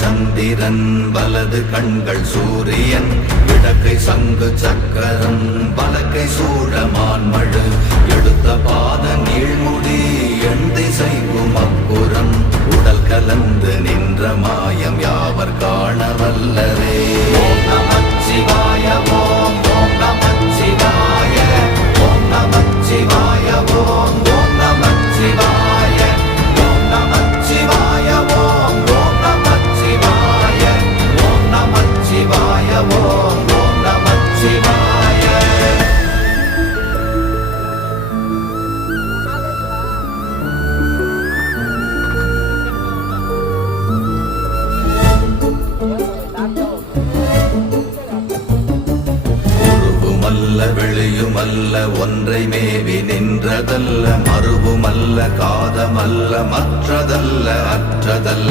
சந்திரன் வலது கண்கள் சூரியன் இடக்கை சங்கு சக்கரம் பலக்கை சூழமான்மழு எடுத்த பாத நீழ்முடி எண் திசைவும் அப்புறம் உடல் கலந்து நின்ற மாயம் யாவர் காண வல்லரே. ஓம் நமச்சிவாய ஓம் ஓம் நமச்சிவாய ஓம் நமச்சிவாய ஓம் ஓம் நமச்சிவாய ஓம் நமச்சிவாய ஓம் ஓம் நமச்சிவாய ஓம் நமச்சிவாய ஓம் ஓம் நமச்சிவாய. உருவுமல்ல வெளியுமல்ல ஒன்றை மேவி நின்றதல்ல மறுவுமல்ல காதமல்ல மற்றதல்ல அற்றதல்ல.